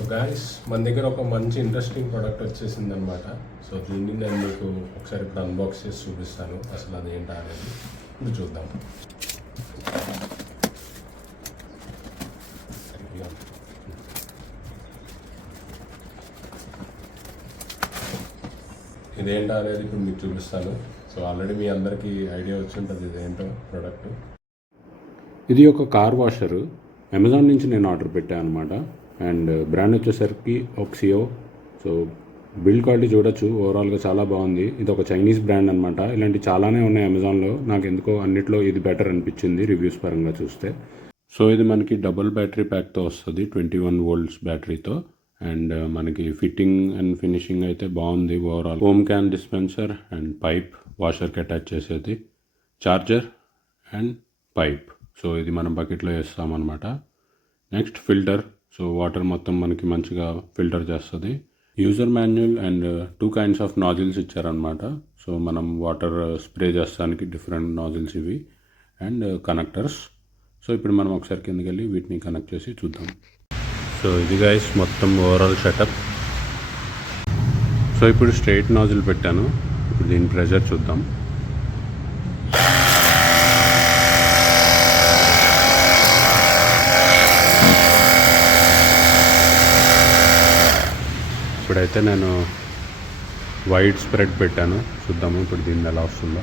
So guys మన దగ్గర ఒక మంచి ఇంట్రెస్టింగ్ ప్రోడక్ట్ వచ్చేసింది అనమాట. సో దీన్ని నేను మీకు ఒకసారి ఇప్పుడు అన్బాక్స్ చేసి చూపిస్తాను అసలు అదేంటా అనేది. ఇప్పుడు చూద్దాం. ఇదేంటా అనేది ఇప్పుడు మీకు చూపిస్తాను. సో ఆల్రెడీ మీ అందరికీ ఐడియా వచ్చి ఉంటుంది ఇదేంటో ప్రోడక్ట్. ఇది ఒక కార్ వాషరు. అమెజాన్ నుంచి నేను ఆర్డర్ పెట్టాను అనమాట. అండ్ బ్రాండ్ వచ్చేసరికి ఆక్సియో. సో బిల్డ్ క్వాలిటీ చూడొచ్చు, ఓవరాల్గా చాలా బాగుంది. ఇది ఒక చైనీస్ బ్రాండ్ అనమాట. ఇలాంటి చాలానే ఉన్నాయి అమెజాన్లో. నాకు ఎందుకో అన్నిట్లో ఇది బెటర్ అనిపించింది రివ్యూస్ పరంగా చూస్తే. సో ఇది మనకి డబుల్ బ్యాటరీ ప్యాక్తో వస్తుంది, 21 volts బ్యాటరీతో. అండ్ మనకి ఫిట్టింగ్ అండ్ ఫినిషింగ్ అయితే బాగుంది overall. Home can dispenser and pipe, వాషర్కి అటాచ్ చేసేది, చార్జర్ అండ్ పైప్. సో ఇది మనం బకెట్లో వేస్తామన్నమాట. Next filter. సో వాటర్ మొత్తం మనకి మంచిగా ఫిల్టర్ చేస్తుంది. User manual and 2 kinds of nozzles ఇచ్చారనమాట. సో మనం వాటర్ స్ప్రే చేస్తానికి డిఫరెంట్ నాజిల్స్ ఇవి అండ్ కనెక్టర్స్. సో ఇప్పుడు మనం ఒకసారి కిందకి వెళ్ళి వీటిని కనెక్ట్ చేసి చూద్దాం. సో ఇది గైస్ మొత్తం ఓవరాల్ సెటప్. సో ఇప్పుడు స్ట్రైట్ నాజిల్ పెట్టాను. ఇప్పుడు దీని ప్రెషర్ చూద్దాం. ఇప్పుడైతే నేను వైడ్ స్ప్రెడ్ పెట్టాను. చూద్దాము ఇప్పుడు దీన్ని ఎలా వస్తుందో.